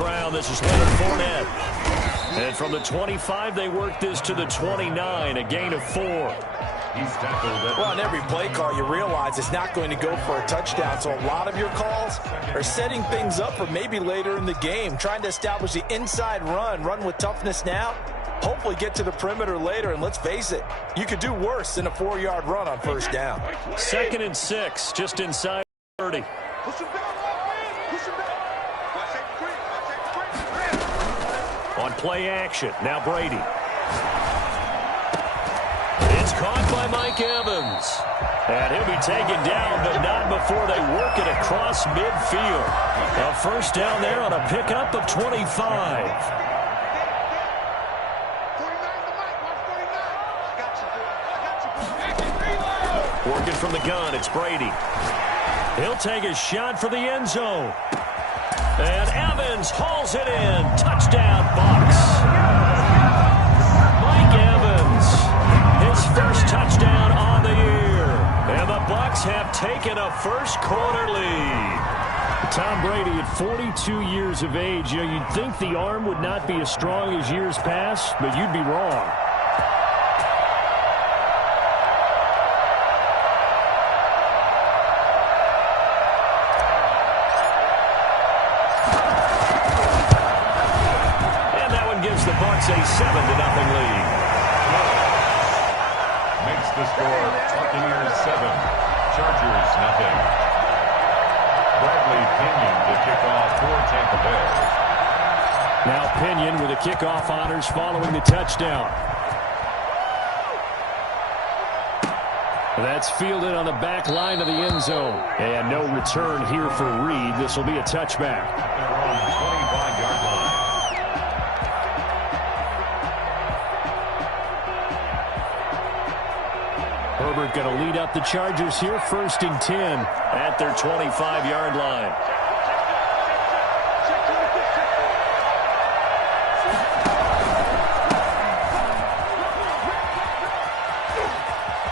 ground. This is Leonard Fournette. And from the 25, they work this to the 29, a gain of 4. Well, on every play call, you realize it's not going to go for a touchdown. So a lot of your calls are setting things up for maybe later in the game, trying to establish the inside run with toughness now, hopefully get to the perimeter later. And let's face it, you could do worse than a 4-yard run on first down. 2nd and 6, just inside 30. On play action, now Brady. It's caught by Mike Evans. And he'll be taken down, but not before they work it across midfield. A first down there on a pickup of 25. Working from the gun, it's Brady. He'll take a shot for the end zone. And Evans hauls it in. Touchdown, Bucs. Mike Evans, his first touchdown on the year. And the Bucs have taken a first-quarter lead. Tom Brady at 42 years of age. You know, you'd think the arm would not be as strong as years past, but you'd be wrong. A 7-0 lead. Makes the score Buccaneers 7, Chargers nothing. Bradley Pinion to kick off for Tampa Bay. Now Pinion with the kickoff honors following the touchdown. That's fielded on the back line of the end zone. And no return here for Reed. This will be a touchback. They're on the 25-yard line. Herbert going to lead up the Chargers here, 1st and 10 at their 25-yard line.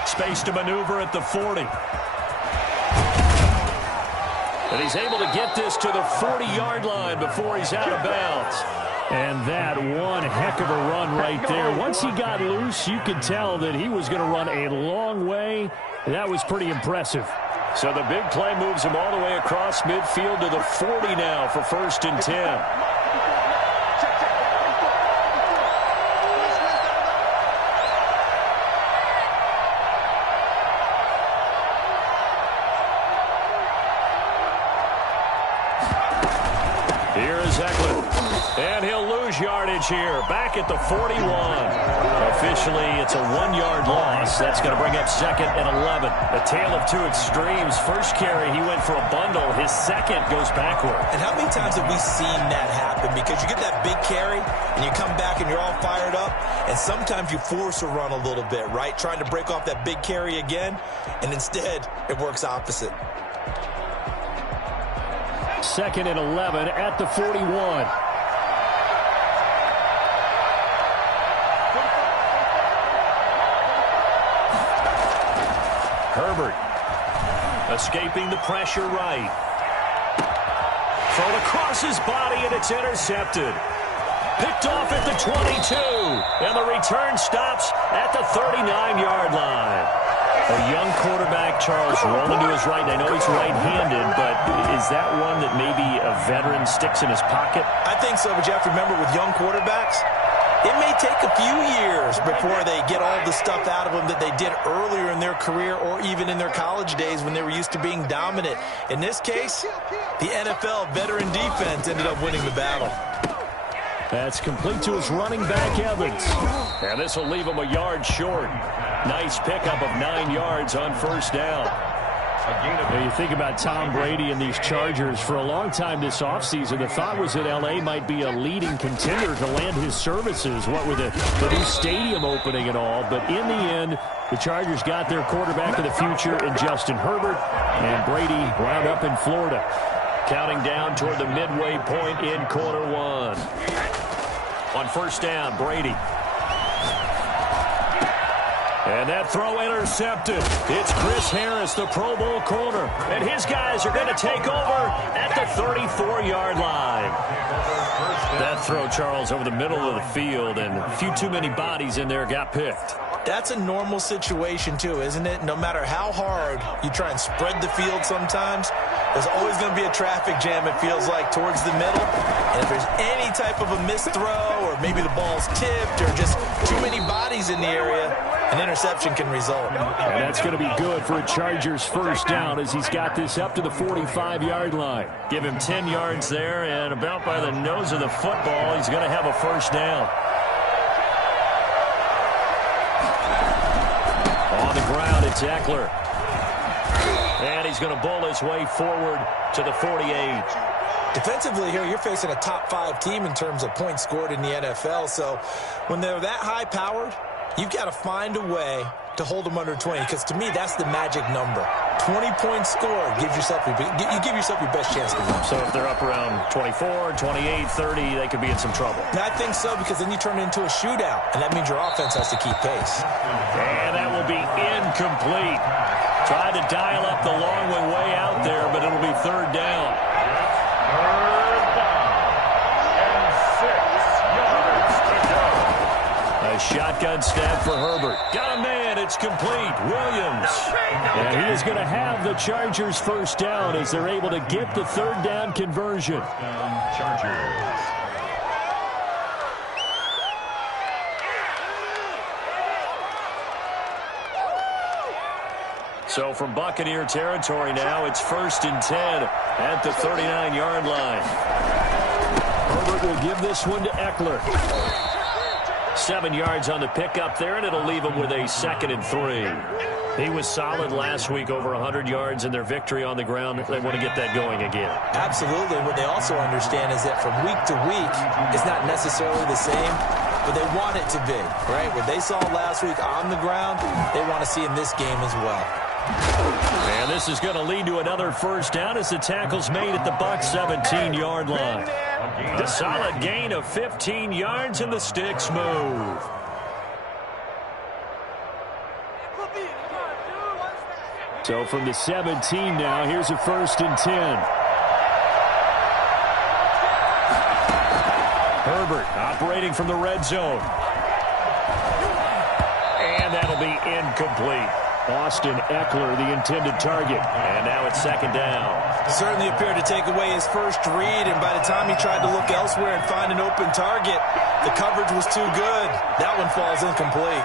Space to maneuver at the 40. And he's able to get this to the 40-yard line before he's out of bounds. And that one heck of a run right there. Once he got loose, you could tell that he was going to run a long way. That was pretty impressive. So the big play moves him all the way across midfield to the 40 now for 1st and 10. Here is Eckler. And he'll lose yardage here. Back at the 41. Officially, it's a 1-yard loss. That's going to bring up 2nd and 11. A tale of two extremes. First carry, he went for a bundle. His second goes backward. And how many times have we seen that happen? Because you get that big carry, and you come back and you're all fired up, and sometimes you force a run a little bit, right? Trying to break off that big carry again, and instead, it works opposite. 2nd and 11 at the 41. Herbert escaping the pressure right. Thrown across his body, and it's intercepted. Picked off at the 22. And the return stops at the 39-yard line. A young quarterback, Charles, rolling to his right. I know he's right-handed, but is that one that maybe a veteran sticks in his pocket? I think so, but you have to remember with young quarterbacks, it may take a few years before they get all the stuff out of them that they did earlier in their career or even in their college days when they were used to being dominant. In this case, the NFL veteran defense ended up winning the battle. That's complete to his running back, Evans. And this will leave him a yard short. Nice pickup of 9 yards on first down. Now you think about Tom Brady and these Chargers. For a long time this offseason, the thought was that L.A. might be a leading contender to land his services, what with the new stadium opening and all. But in the end, the Chargers got their quarterback of the future in Justin Herbert, and Brady wound up in Florida. Counting down toward the midway point in quarter one. On first down, Brady. And that throw intercepted. It's Chris Harris, the Pro Bowl corner. And his guys are going to take over at the 34-yard line. That throw, Charles, over the middle of the field, and a few too many bodies in there got picked. That's a normal situation, too, isn't it? No matter how hard you try and spread the field sometimes, there's always going to be a traffic jam, it feels like, towards the middle. And if there's any type of a missed throw or maybe the ball's tipped or just too many bodies in the area, an interception can result. And that's going to be good for a Chargers first down as he's got this up to the 45-yard line. Give him 10 yards there, and about by the nose of the football, he's going to have a first down. On the ground, it's Eckler. And he's going to bowl his way forward to the 48. Defensively here, you're facing a top-5 team in terms of points scored in the NFL. So when they're that high-powered, you've got to find a way to hold them under 20, because to me, that's the magic number. 20 points scored gives yourself you give yourself your best chance to win. So if they're up around 24, 28, 30, they could be in some trouble. I think so, because then you turn it into a shootout, and that means your offense has to keep pace. And that will be incomplete. Tried to dial up the long one way out there, but it'll be third down. A shotgun snap for Herbert. Got a man. It's complete. Williams. And he is going to have the Chargers first down as they're able to get the third down conversion. Chargers. So from Buccaneer territory now, it's 1st and 10 at the 39-yard line. Herbert will give this one to Eckler. 7 yards on the pickup there, and it'll leave him with a 2nd and 3. He was solid last week, over 100 yards in their victory on the ground. They want to get that going again. Absolutely. What they also understand is that from week to week, it's not necessarily the same, but they want it to be, right? What they saw last week on the ground, they want to see in this game as well. And this is going to lead to another first down as the tackle's made at the Bucs 17-yard line. A solid gain of 15 yards, and the sticks move. So from the 17 now, here's a 1st and 10. Herbert operating from the red zone. And that'll be incomplete. Austin Eckler, the intended target. And now it's 2nd down. Certainly appeared to take away his first read, and by the time he tried to look elsewhere and find an open target, the coverage was too good. That one falls incomplete.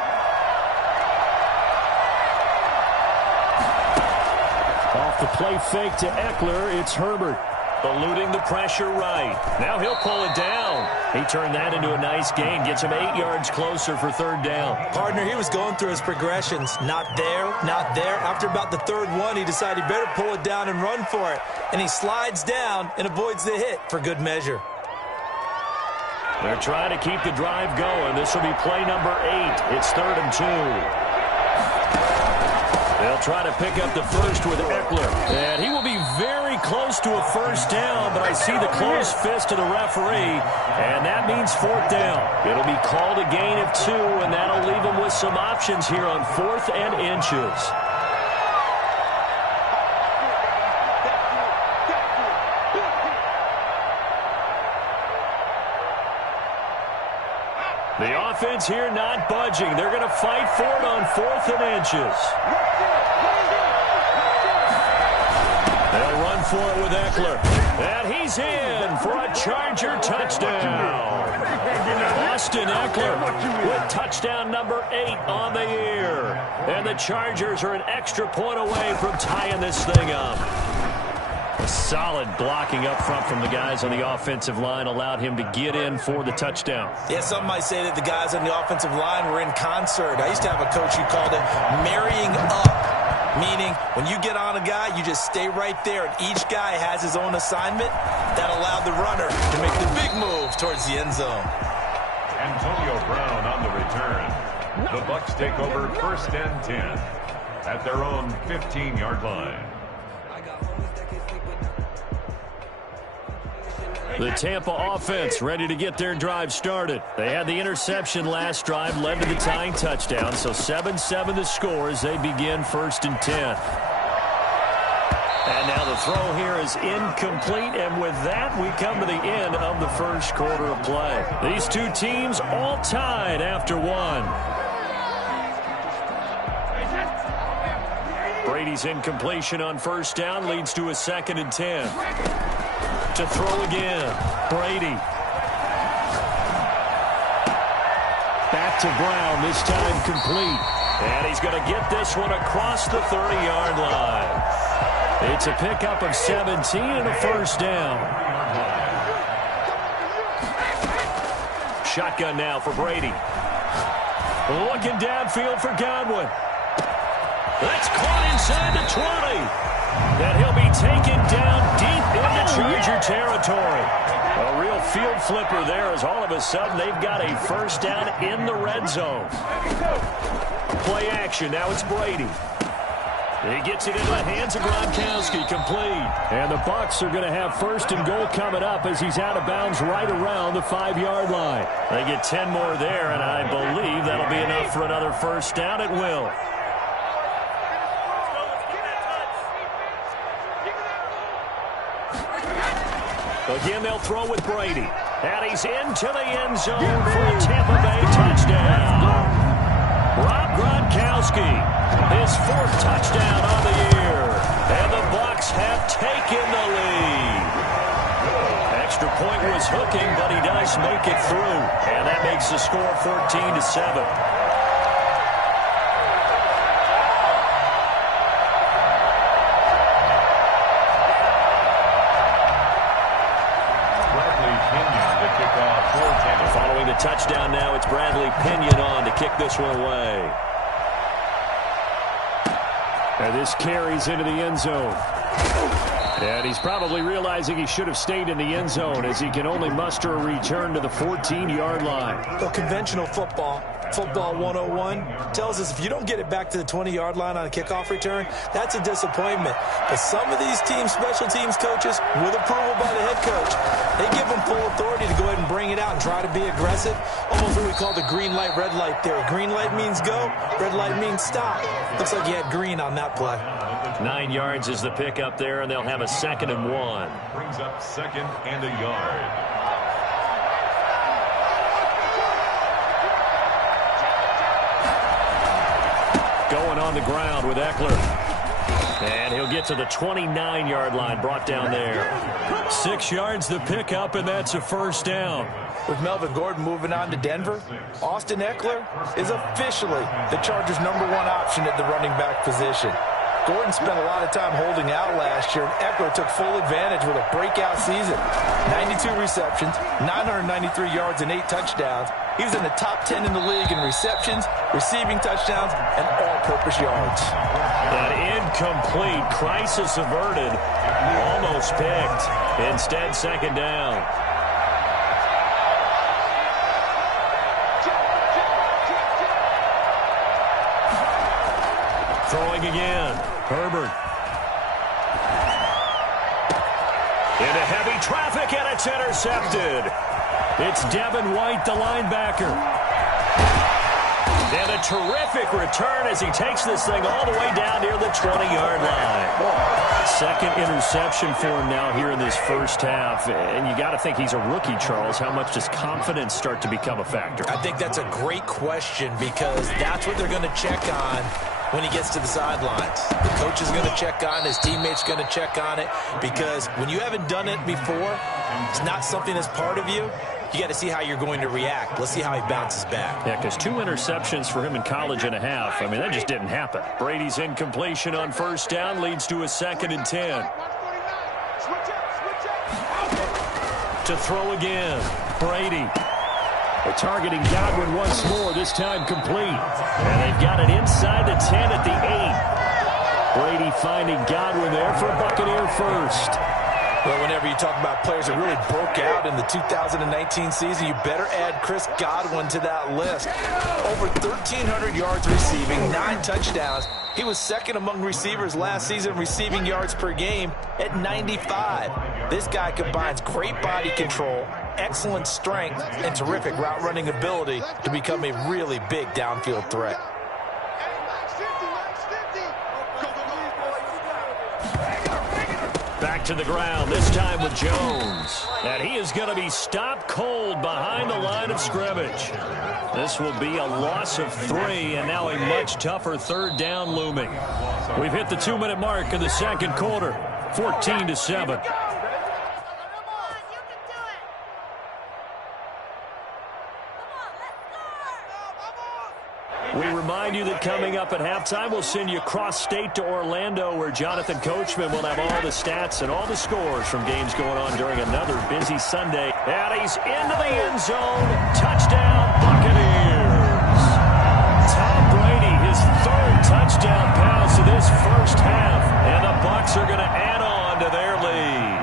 Off the play fake to Eckler, it's Herbert. Eluding the pressure right. Now he'll pull it down. He turned that into a nice gain. Gets him 8 yards closer for 3rd down. Partner, he was going through his progressions. Not there, not there. After about the 3rd one, he decided he better pull it down and run for it. And he slides down and avoids the hit for good measure. They're trying to keep the drive going. This will be play number 8. It's 3rd and 2. They'll try to pick up the first with Eckler. And he will be very close to a first down, but I see the closed fist of the referee, and that means 4th down. It'll be called a gain of 2, and that'll leave him with some options here on 4th and inches. The offense here not budging. They're going to fight for it on 4th and inches. They'll run for it with Eckler. And he's in for a Charger touchdown. Austin Eckler with touchdown number 8 on the year. And the Chargers are an extra point away from tying this thing up. A solid blocking up front from the guys on the offensive line allowed him to get in for the touchdown. Yeah, some might say that the guys on the offensive line were in concert. I used to have a coach who called it marrying up, meaning when you get on a guy, you just stay right there, and each guy has his own assignment. That allowed the runner to make the big move towards the end zone. Antonio Brown on the return. The Bucs take over 1st and 10 at their own 15-yard line. The Tampa offense ready to get their drive started. They had the interception last drive, led to the tying touchdown. So 7-7 the score as they begin 1st and 10. And now the throw here is incomplete, and with that, we come to the end of the first quarter of play. These two teams all tied after one. Brady's incompletion on first down leads to a 2nd and 10. To throw again, Brady. Back to Brown, this time complete. And he's going to get this one across the 30-yard line. It's a pickup of 17 and a first down. Shotgun now for Brady. Looking downfield for Godwin. That's caught inside the 20. And he'll be taken down deep into Charger territory. A real field flipper there as all of a sudden they've got a first down in the red zone. Play action. Now it's Brady. He gets it into the hands of Gronkowski, complete. And the Bucs are going to have 1st and goal coming up as he's out of bounds right around the 5-yard line. They get 10 more there, and I believe that'll be enough for another first down. It will. Again, they'll throw with Brady. And he's into the end zone for a Tampa Bay touchdown. Rob Gronkowski, his 4th touchdown on the year. And the Bucs have taken the lead. Extra point was hooking, but he does make it through. And that makes the score 14-7. Following the touchdown now, it's Bradley Pinion on to kick this one away. And this carries into the end zone. And he's probably realizing he should have stayed in the end zone as he can only muster a return to the 14-yard line. Well, conventional football 101, tells us if you don't get it back to the 20-yard line on a kickoff return, that's a disappointment. But some of these special teams coaches, with approval by the head coach, they give them full authority to go ahead and bring it out and try to be aggressive. Almost what we call the green light, red light theory. Green light means go, red light means stop. Looks like you had green on that play. 9 yards is the pickup there, and they'll have a 2nd and 1. Brings up 2nd and a yard. Going on the ground with Eckler. And he'll get to the 29-yard line, brought down there. 6 yards the pickup, and that's a first down. With Melvin Gordon moving on to Denver, Austin Eckler is officially the Chargers' #1 option at the running back position. Gordon spent a lot of time holding out last year, and Eckler took full advantage with a breakout season. 92 receptions, 993 yards, and 8 touchdowns. He was in the top 10 in the league in receptions, receiving touchdowns, and all-purpose yards. An incomplete, crisis averted, almost picked. Instead, 2nd down. Throwing again. Herbert. Into heavy traffic, and it's intercepted. It's Devin White, the linebacker. And a terrific return as he takes this thing all the way down near the 20-yard line. 2nd interception for him now here in this first half. And you got to think he's a rookie, Charles. How much does confidence start to become a factor? I think that's a great question because that's what they're going to check on when he gets to the sidelines. The coach is going to check on it. His teammate's going to check on it because when you haven't done it before, it's not something that's part of you. You got to see how you're going to react. Let's see how he bounces back. Yeah, because 2 interceptions for him in college and a half. I mean, that just didn't happen. Brady's incompletion on first down leads to a 2nd and 10. To throw again, Brady. They're targeting Godwin once more, this time complete. And they've got it inside the 10 at the 8. Brady finding Godwin there for a Buccaneer first. Well, whenever you talk about players that really broke out in the 2019 season, you better add Chris Godwin to that list. Over 1,300 yards receiving, 9 touchdowns. He was 2nd among receivers last season receiving yards per game at 95. This guy combines great body control, excellent strength, and terrific route running ability to become a really big downfield threat. back to the ground, this time with Jones. And he is going to be stopped cold behind the line of scrimmage. This will be a loss of 3, and now a much tougher third down looming. We've hit the 2-minute mark in the second quarter, 14-7. We remind you that coming up at halftime, we'll send you cross-state to Orlando, where Jonathan Coachman will have all the stats and all the scores from games going on during another busy Sunday. And he's into the end zone. Touchdown, Buccaneers. Tom Brady, his 3rd touchdown pass of this first half. And the Bucs are going to add on to their lead.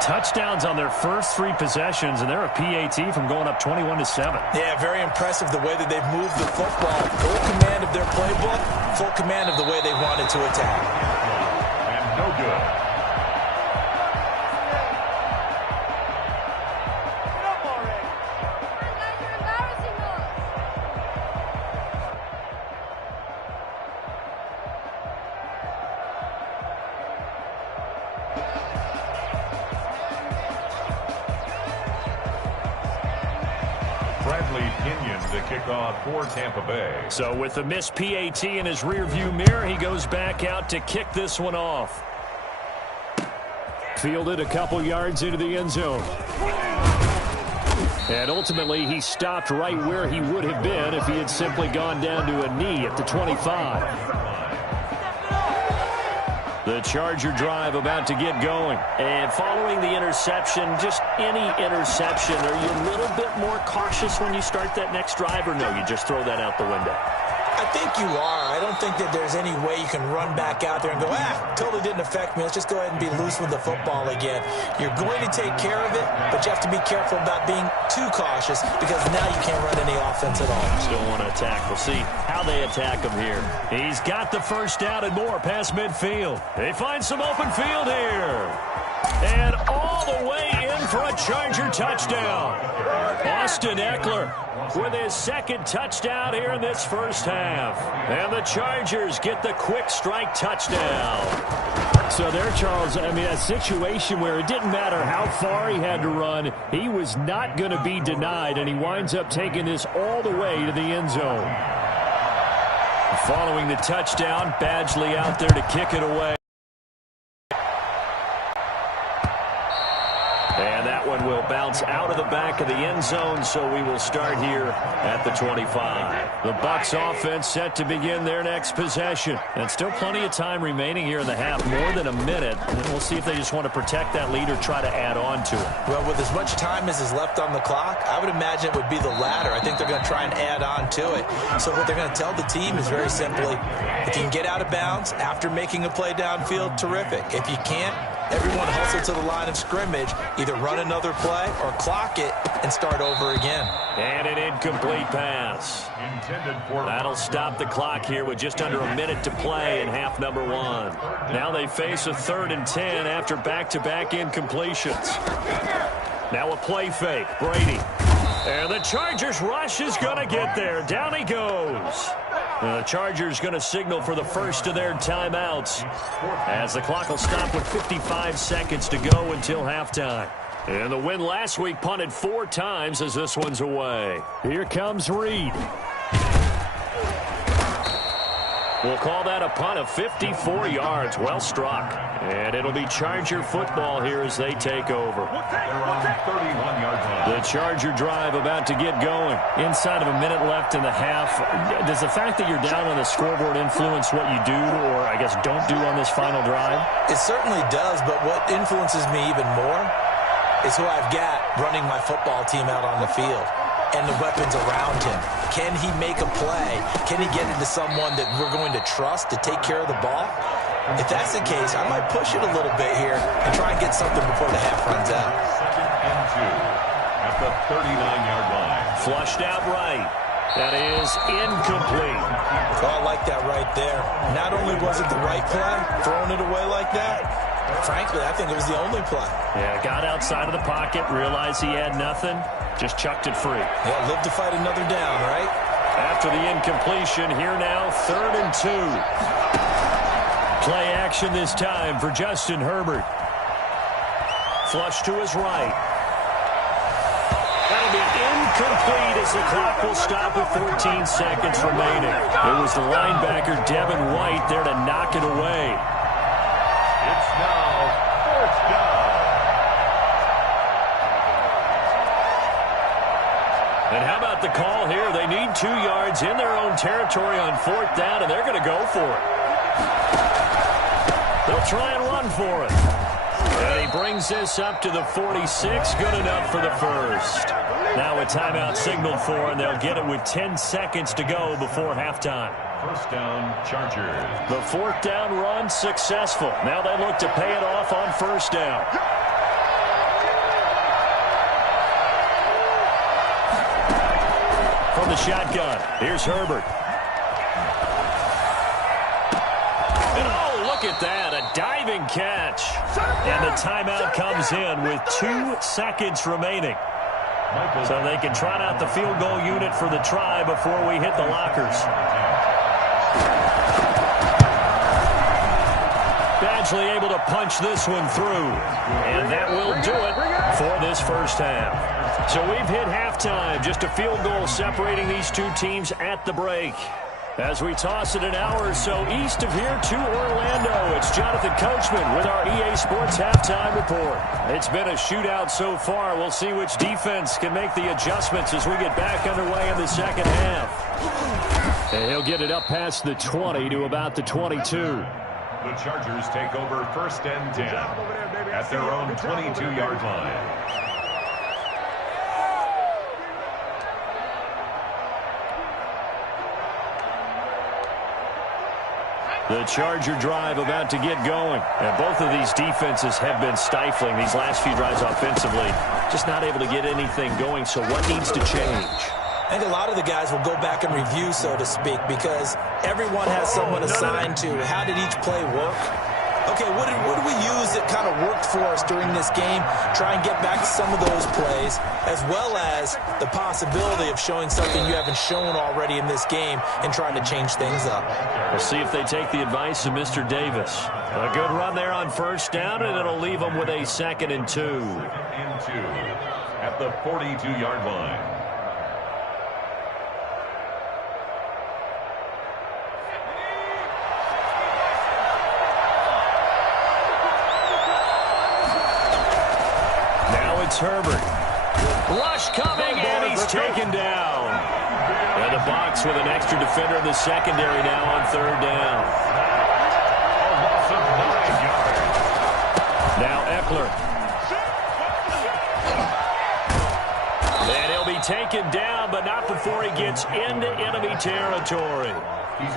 Touchdowns on their first 3 possessions, and they're a PAT from going up 21-7. Yeah, very impressive the way that they've moved the football. Full command of their playbook, full command of the way they wanted to attack. And no good. For Tampa Bay. So with the missed PAT in his rearview mirror, he goes back out to kick this one off. Fielded a couple yards into the end zone. And ultimately, he stopped right where he would have been if he had simply gone down to a knee at the 25. The Charger drive about to get going. And following the interception, just any interception, are you a little bit more cautious when you start that next drive, or no, you just throw that out the window? I think you are. I don't think that there's any way you can run back out there and go, totally didn't affect me. Let's just go ahead and be loose with the football again. You're going to take care of it, but you have to be careful about being too cautious because now you can't run any offense at all. Still want to attack. We'll see how they attack him here. He's got the first down and more past midfield. They find some open field here. And all the way in for a Charger touchdown. Austin Eckler with his 2nd touchdown here in this first half. And the Chargers get the quick strike touchdown. So there, Charles, I mean, a situation where it didn't matter how far he had to run, he was not going to be denied, and he winds up taking this all the way to the end zone. Following the touchdown, Badgley out there to kick it away. And that one will bounce out of the back of the end zone, so we will start here at the 25. The Bucs offense set to begin their next possession. And still plenty of time remaining here in the half, more than a minute. And we'll see if they just want to protect that lead or try to add on to it. Well, with as much time as is left on the clock, I would imagine it would be the latter. I think they're going to try and add on to it. So what they're going to tell the team is very simply, if you can get out of bounds after making a play downfield, terrific. If you can't, everyone hustle to the line of scrimmage, either run another play or clock it and start over again. And an incomplete pass. That'll stop the clock here with just under a minute to play in half number 1. Now they face a 3rd and 10 after back-to-back incompletions. Now a play fake. Brady. And the Chargers rush is going to get there. Down he goes. The Chargers going to signal for the first of their timeouts as the clock will stop with 55 seconds to go until halftime. And the win last week punted 4 times as this one's away. Here comes Reed. We'll call that a punt of 54 yards. Well struck. And it'll be Charger football here as they take over. The Charger drive about to get going. Inside of a minute left in the half. Does the fact that you're down on the scoreboard influence what you do, or I guess don't do on this final drive? It certainly does, but what influences me even more is who I've got running my football team out on the field and the weapons around him. Can he make a play? Can he get into someone that we're going to trust to take care of the ball? If that's the case, I might push it a little bit here and try and get something before the half runs out. 2nd and 2 at the 39-yard line. Flushed out right. That is incomplete. Oh, I like that right there. Not only was it the right play, throwing it away like that, frankly, I think it was the only play. Yeah, got outside of the pocket, realized he had nothing, just chucked it free. Yeah, live to fight another down, right? After the incompletion, here now, 3rd and 2. Play action this time for Justin Herbert. Flush to his right. That'll be incomplete as the clock will stop with 14 seconds remaining. It was the linebacker Devin White there to knock it away. It's now 4th down. And how about the call here? They need 2 yards in their own territory on 4th down, and they're going to go for it. They'll try and run for it. And he brings this up to the 46. Good enough for the first. Now a timeout signaled for, and they'll get it with 10 seconds to go before halftime. 1st down, Chargers. The 4th down run successful. Now they look to pay it off on 1st down. From the shotgun, here's Herbert. And oh, look at that, a diving catch. And the timeout comes in with 2 seconds remaining. So they can trot out the field goal unit for the try before we hit the lockers. Badgley able to punch this one through. And that will do it for this first half. So we've hit halftime. Just a field goal separating these 2 teams at the break. As we toss it an hour or so east of here to Orlando, it's Jonathan Coachman with our EA Sports Halftime Report. It's been a shootout so far. We'll see which defense can make the adjustments as we get back underway in the second half. And he'll get it up past the 20 to about the 22. The Chargers take over 1st and 10 at their own 22-yard line. The Charger drive about to get going. And both of these defenses have been stifling these last few drives offensively. Just not able to get anything going, so what needs to change? I think a lot of the guys will go back and review, so to speak, because everyone has someone assigned to how did each play work. Okay, what did we use that kind of worked for us during this game? Try and get back to some of those plays, as well as the possibility of showing something you haven't shown already in this game and trying to change things up. We'll see if they take the advice of Mr. Davis. A good run there on 1st down, and it'll leave them with a 2nd and 2. 2nd and 2 at the 42-yard line. It's Herbert. Rush coming, and he's taken down. And the box with an extra defender in the secondary now on 3rd down. A loss of 9 yards. Now Eckler. And he'll be taken down, but not before he gets into enemy territory.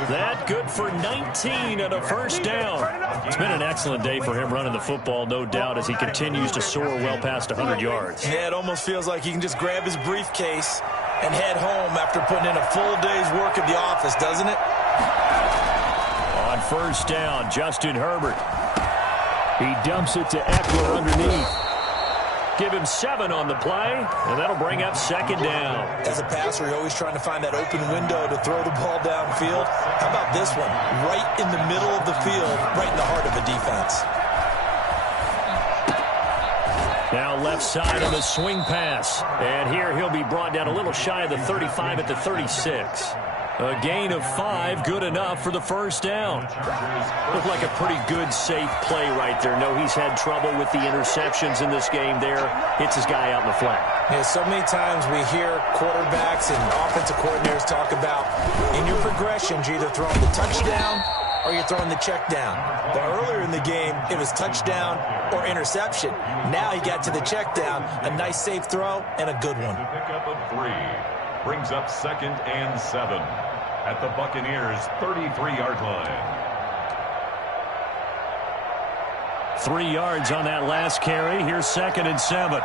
That good for 19 and a 1st down. It's been an excellent day for him running the football, no doubt, as he continues to soar well past 100 yards. Yeah, it almost feels like he can just grab his briefcase and head home after putting in a full day's work at the office, doesn't it? On 1st down, Justin Herbert. He dumps it to Eckler underneath. Give him 7 on the play, and that'll bring up 2nd down. As a passer, you're always trying to find that open window to throw the ball downfield. How about this one? Right in the middle of the field, right in the heart of a defense. Now left side on the swing pass. And here he'll be brought down a little shy of the 35 at the 36. A gain of 5, good enough for the 1st down. Looked like a pretty good, safe play right there. No, he's had trouble with the interceptions in this game there. Hits his guy out in the flat. Yeah, so many times we hear quarterbacks and offensive coordinators talk about in your progressions, you're either throwing the touchdown or you're throwing the check down. But earlier in the game, it was touchdown or interception. Now he got to the check down, a nice safe throw and a good one. Pickup of 3 brings up 2nd and 7 at the Buccaneers' 33-yard line. 3 yards on that last carry. Here's 2nd and 7.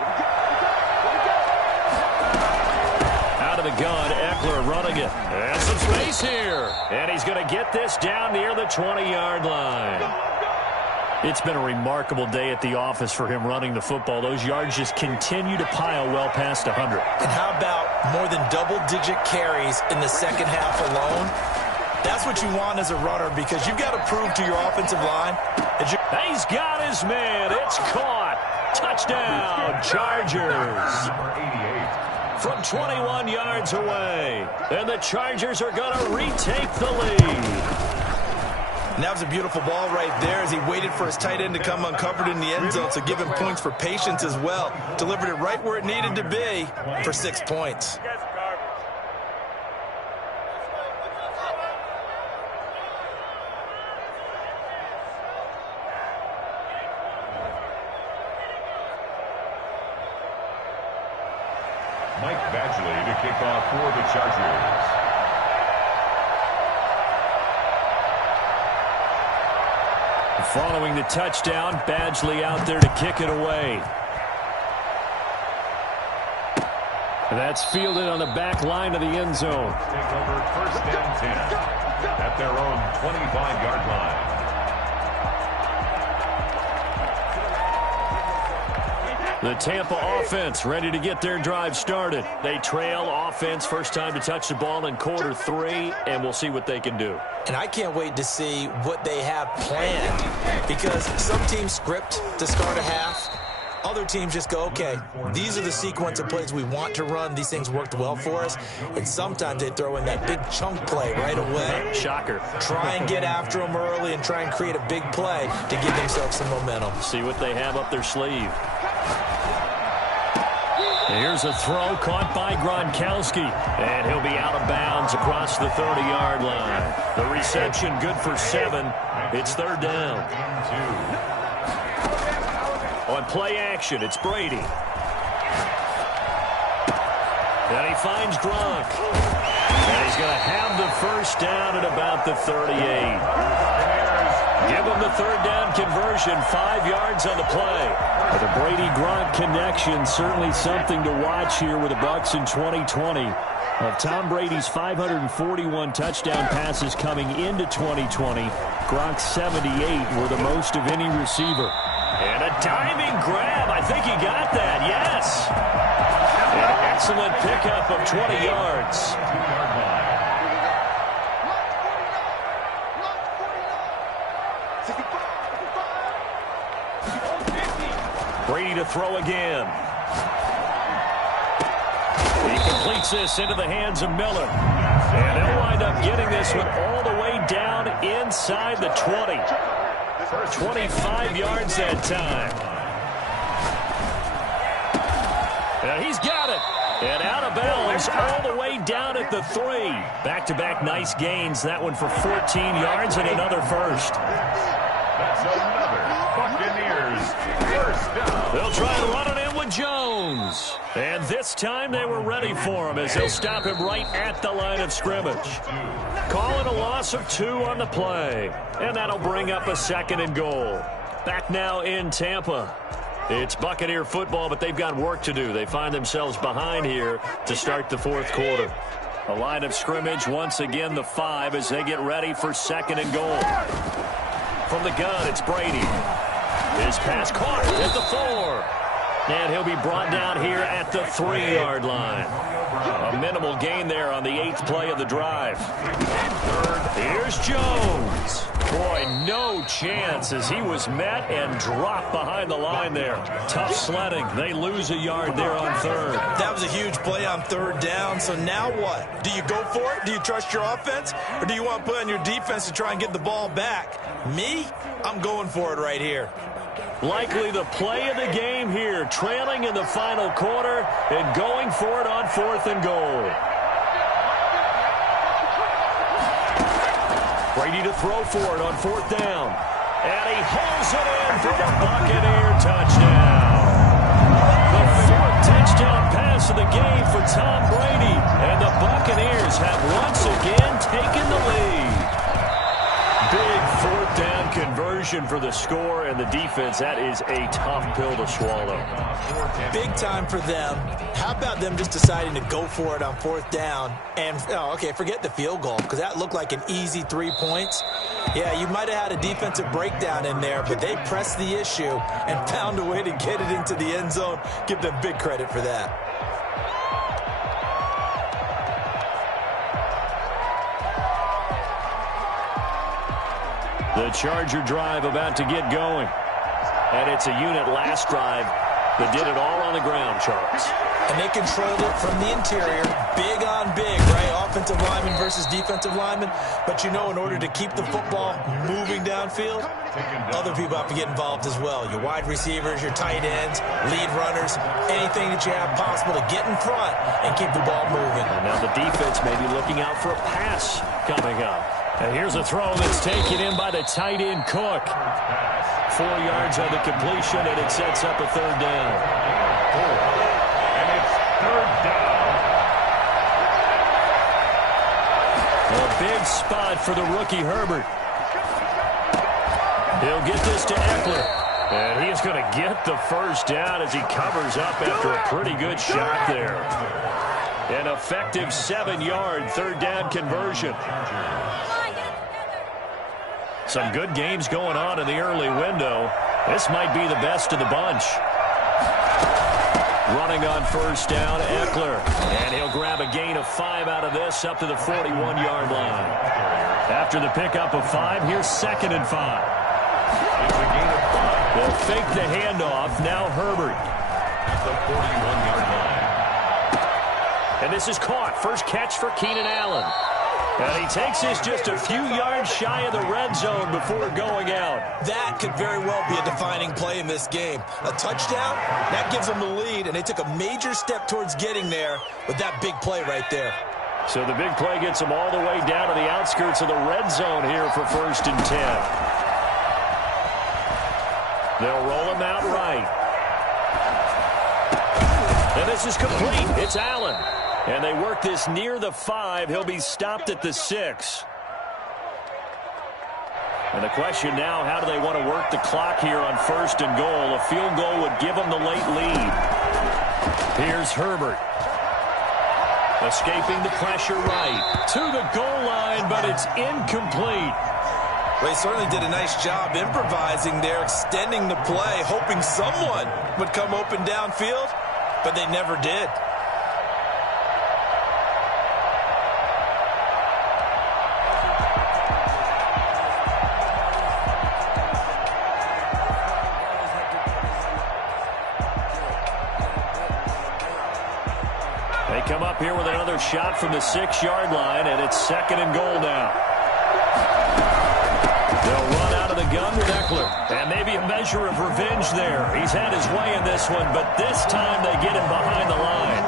Out of the gun, Eckler running it. And some space here. And he's going to get this down near the 20-yard line. It's been a remarkable day at the office for him running the football. Those yards just continue to pile well past 100. And how about more than double-digit carries in the second half alone? That's what you want as a runner because you've got to prove to your offensive line that he's got his man. It's caught. Touchdown, Chargers. From 21 yards away. And the Chargers are going to retake the lead. And that was a beautiful ball right there as he waited for his tight end to come uncovered in the end zone, so give him points for patience as well. Delivered it right where it needed to be for 6 points. Mike Badgley to kick off for the Chargers. Following the touchdown, Badgley out there to kick it away. That's fielded on the back line of the end zone. Take over first and 10 at their own 25-yard line. The Tampa offense ready to get their drive started. They trail offense, first time to touch the ball in quarter 3, and we'll see what they can do. And I can't wait to see what they have planned because some teams script to start a half. Other teams just go, okay, these are the sequence of plays we want to run. These things worked well for us. And sometimes they throw in that big chunk play right away. Shocker. Try and get after them early and try and create a big play to give themselves some momentum. See what they have up their sleeve. Here's a throw caught by Gronkowski, and he'll be out of bounds across the 30-yard line. The reception good for 7. It's third down. On play action, it's Brady. And he finds Gronk. And he's going to have the first down at about the 38. Give him the third down conversion, 5 yards on the play. But the Brady-Gronk connection, certainly something to watch here with the Bucs in 2020. Of Tom Brady's 541 touchdown passes coming into 2020, Gronk's 78 were the most of any receiver. And a diving grab. I think he got that, yes. An excellent pickup of 20 yards. Brady to throw again. He completes this into the hands of Miller. And they'll wind up getting this one all the way down inside the 20. 25 yards that time. And he's got it. And out of bounds all the way down at the 3. Back-to-back nice gains. That one for 14 yards and another first. That's another Buccaneers first down. They'll try and run it in with Jones. And this time they were ready for him as they'll stop him right at the line of scrimmage. Calling a loss of 2 on the play. And that'll bring up a 2nd and goal. Back now in Tampa. It's Buccaneer football, but they've got work to do. They find themselves behind here to start the 4th quarter. A line of scrimmage, once again the 5 as they get ready for 2nd and goal. From the gun, it's Brady. His pass caught at the 4. And he'll be brought down here at the 3-yard line. A minimal gain there on the 8th play of the drive. Here's Jones. Boy, no chance as he was met and dropped behind the line there. Tough sledding. They lose a yard there on 3rd. That was a huge play on 3rd down. So now what? Do you go for it? Do you trust your offense? Or do you want to put on your defense to try and get the ball back? Me? I'm going for it right here. Likely the play of the game here, trailing in the final quarter and going for it on 4th and goal. Brady to throw for it on 4th down. And he holds it in for the Buccaneer touchdown. The 4th touchdown pass of the game for Tom Brady. And the Buccaneers have once again taken the lead. Big 4th down conversion for the score, and the defense, that is a tough pill to swallow. Big time for them. How about them just deciding to go for it on 4th down? And, okay, forget the field goal, because that looked like an easy 3 points. Yeah, you might have had a defensive breakdown in there, but they pressed the issue and found a way to get it into the end zone. Give them big credit for that. The Charger drive about to get going. And it's a unit last drive that did it all on the ground, Charles. And they controlled it from the interior, big on big, right? Offensive lineman versus defensive lineman. But, you know, in order to keep the football moving downfield, other people have to get involved as well. Your wide receivers, your tight ends, lead runners, anything that you have possible to get in front and keep the ball moving. And now the defense may be looking out for a pass coming up. And here's a throw that's taken in by the tight end, Cook. 4 yards on the completion, and it sets up a third down. And it's third down. A big spot for the rookie Herbert. He'll get this to Eckler. And he's going to get the first down as he covers up after a pretty good shot there. An effective 7-yard third down conversion. Some good games going on in the early window. This might be the best of the bunch. Running on first down, Eckler. And he'll grab a gain of 5 out of this up to the 41-yard line. After the pickup of 5, here's 2nd and 5. They'll fake the handoff. Now Herbert. At the 41-yard line. And this is caught. First catch for Keenan Allen. And he takes this just a few yards shy of the red zone before going out. That could very well be a defining play in this game. A touchdown, that gives them the lead, and they took a major step towards getting there with that big play right there. So the big play gets them all the way down to the outskirts of the red zone here for 1st and 10. They'll roll him out right. And this is complete. It's Allen. And they work this near the 5. He'll be stopped at the 6. And the question now, how do they want to work the clock here on 1st and goal? A field goal would give them the late lead. Here's Herbert. Escaping the pressure right. To the goal line, but it's incomplete. Well, he certainly did a nice job improvising there, extending the play, hoping someone would come open downfield, but they never did. They come up here with another shot from the 6-yard line, and it's 2nd and goal now. They'll run out of the gun with Eckler. And maybe a measure of revenge there. He's had his way in this one, but this time they get him behind the line.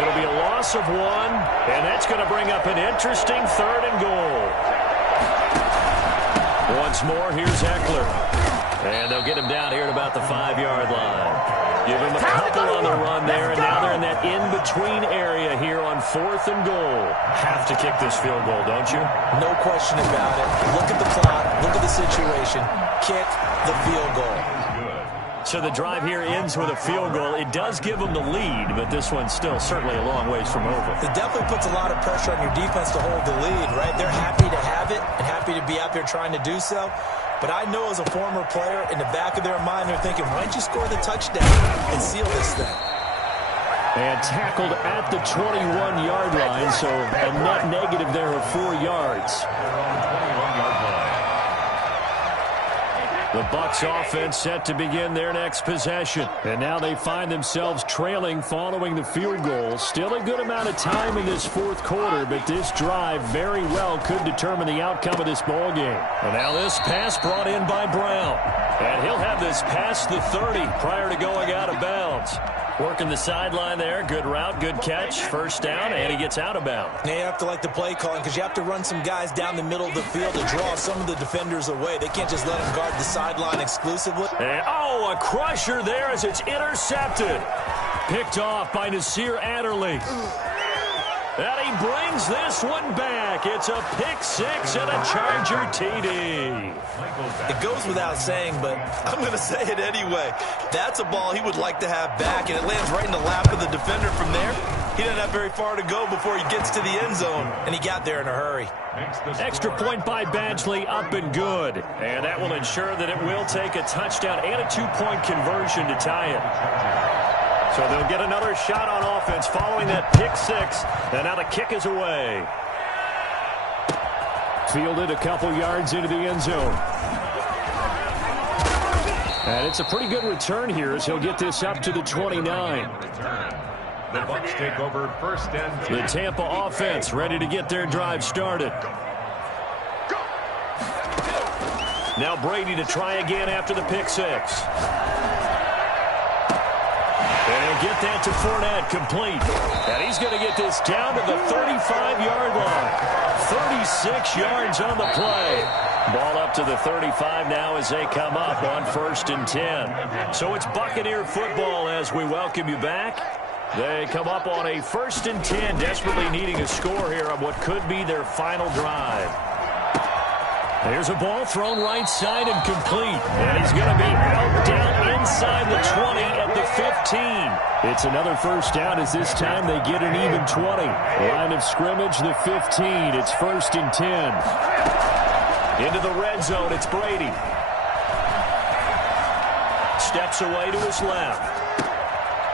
It'll be a loss of 1, and that's going to bring up an interesting 3rd and goal. Once more, here's Eckler. And they'll get him down here at about the 5-yard line. Give him a couple on the run there, and now they're in that in-between area here on 4th and goal. Have to kick this field goal, don't you? No question about it. Look at the clock. Look at the situation. Kick the field goal. So the drive here ends with a field goal. It does give them the lead, but this one's still certainly a long ways from over. It definitely puts a lot of pressure on your defense to hold the lead, right? They're happy to have it and happy to be out there trying to do so. But I know as a former player, in the back of their mind, they're thinking, why don't you score the touchdown and seal this thing? And tackled at the 21-yard line, so a net negative there of 4 yards. The Bucs offense set to begin their next possession. And now they find themselves trailing following the field goal. Still a good amount of time in this 4th quarter, but this drive very well could determine the outcome of this ball game. And now this pass brought in by Brown. And he'll have this past the 30 prior to going out of bounds. Working the sideline there. Good route, good catch. First down, and he gets out of bounds. Now you have to like the play calling because you have to run some guys down the middle of the field to draw some of the defenders away. They can't just let them guard the sideline exclusively. And, a crusher there as it's intercepted. Picked off by Nasir Adderley. And he brings this one back. It's a pick 6 and a Charger TD. It goes without saying, but I'm going to say it anyway. That's a ball he would like to have back, and it lands right in the lap of the defender from there. He doesn't have very far to go before he gets to the end zone, and he got there in a hurry. Extra point by Badgley, up and good. And that will ensure that it will take a touchdown and a 2-point conversion to tie it. So they'll get another shot on offense following that pick 6. And now the kick is away. Fielded a couple yards into the end zone. And it's a pretty good return here as he'll get this up to the 29. The Bucs take over first and 10. The Tampa offense ready to get their drive started. Now Brady to try again after the pick six. And he'll get that to Fournette, complete. And he's going to get this down to the 35-yard line. 36 yards on the play. Ball up to the 35 now as they come up on 1st and 10. So it's Buccaneer football as we welcome you back. They come up on a 1st and 10, desperately needing a score here on what could be their final drive. There's a ball thrown right side and complete. And he's going to be out down inside the 20 at the 15. It's another first down as this time they get an even 20. Line of scrimmage, the 15. It's 1st and 10. Into the red zone, it's Brady. Steps away to his left.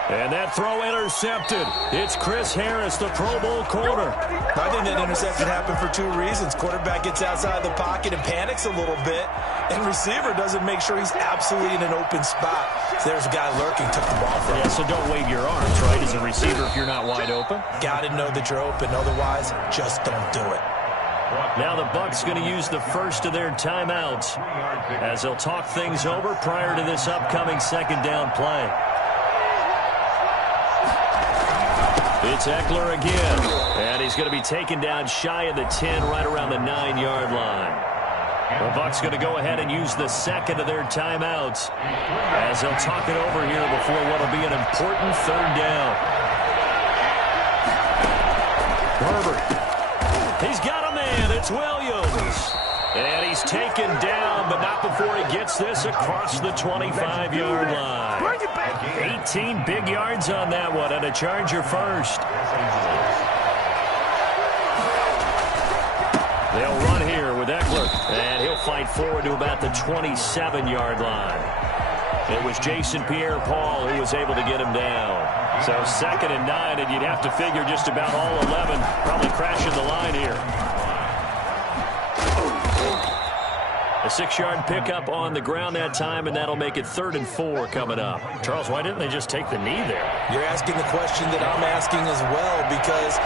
And that throw intercepted. It's Chris Harris, the Pro Bowl corner. I think that interception happened for two reasons. Quarterback gets outside the pocket and panics a little bit, and receiver doesn't make sure he's absolutely in an open spot. So there's a guy lurking, took the ball from him. Yeah, so don't wave your arms, right, as a receiver if you're not wide open. Got to know that you're open. Otherwise, just don't do it. Now the Bucs going to use the first of their timeouts as they'll talk things over prior to this upcoming second down play. It's Eckler again, and he's going to be taken down shy of the 10, right around the 9-yard line. The Bucs going to go ahead and use the second of their timeouts as they'll talk it over here before what will be an important third down. Herbert. He's got a man. It's Williams. And he's taken down, but not before he gets this across the 25-yard line. 18 big yards on that one, and a Charger first. They'll run here with Eckler, and he'll fight forward to about the 27-yard line. It was Jason Pierre-Paul who was able to get him down. So 2nd and 9, and you'd have to figure just about all 11 probably crashing the line here. A 6-yard pickup on the ground that time, and that'll make it 3rd and 4 coming up. Charles, why didn't they just take the knee there? You're asking the question that I'm asking as well, because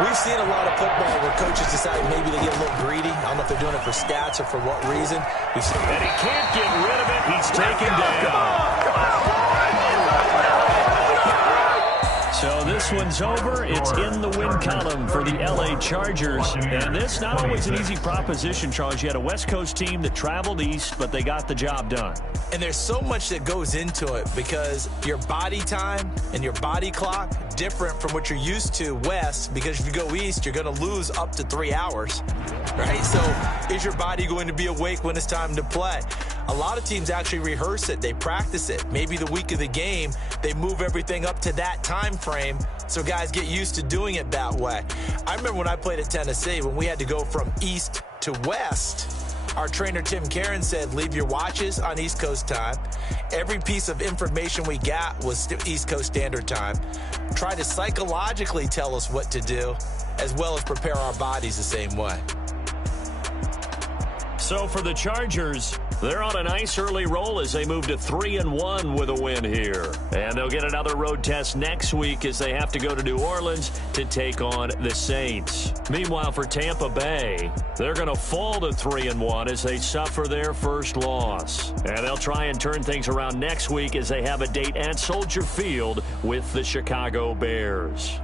we've seen a lot of football where coaches decide maybe they get a little greedy. I don't know if they're doing it for stats or for what reason. And he can't get rid of it. He's taken down. So this one's over. It's in the win column for the L.A. Chargers. And this not always an easy proposition, Charles. You had a West Coast team that traveled east, but they got the job done. And there's so much that goes into it because your body time and your body clock different from what you're used to west, because if you go east, you're going to lose up to 3 hours, right? So is your body going to be awake when it's time to play? A lot of teams actually rehearse it. They practice it. Maybe the week of the game, they move everything up to that time frame so guys get used to doing it that way. I remember when I played at Tennessee, when we had to go from east to west, our trainer, Tim Karen, said, leave your watches on East Coast time. Every piece of information we got was East Coast Standard Time. Try to psychologically tell us what to do, as well as prepare our bodies the same way. So for the Chargers, they're on a nice early roll as they move to 3-1 with a win here. And they'll get another road test next week as they have to go to New Orleans to take on the Saints. Meanwhile, for Tampa Bay, they're going to fall to 3-1 as they suffer their first loss. And they'll try and turn things around next week as they have a date at Soldier Field with the Chicago Bears.